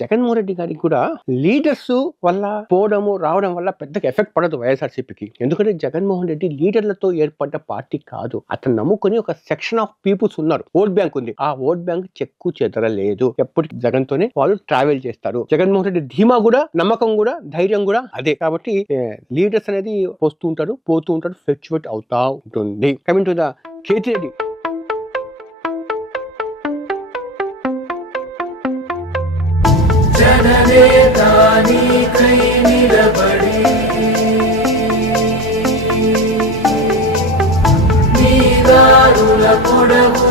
జగన్మోహన్ రెడ్డి గారికి కూడా లీడర్స్ వల్ల పోవడము రావడం వల్ల పెద్దగా ఎఫెక్ట్ పడదు వైఎస్ఆర్సీపీకి. ఎందుకంటే జగన్మోహన్ రెడ్డి లీడర్లతో ఏర్పడ్డ పార్టీ కాదు. అతను నమ్ముకుని ఒక సెక్షన్ ఆఫ్ పీపుల్స్ ఉన్నారు. ఓట్ బ్యాంక్ ఉంది. ఆ ఓట్ బ్యాంక్ చెక్కు చెదరలేదు. ఎప్పటికీ జగన్ తోనే వాళ్ళు ట్రావెల్ చేస్తారు. జగన్మోహన్ రెడ్డి ధీమా కూడా, నమ్మకం కూడా, ధైర్యం కూడా అదే. కాబట్టి లీడర్స్ అనేది వస్తూ ఉంటారు, పోతూ ఉంటారు, ఫ్లక్చువేట్ అవుతా ఉంటుంది. Coming to the Kethireddy. జననేతా నీకై నిలబడి నీ దారుల పొడవు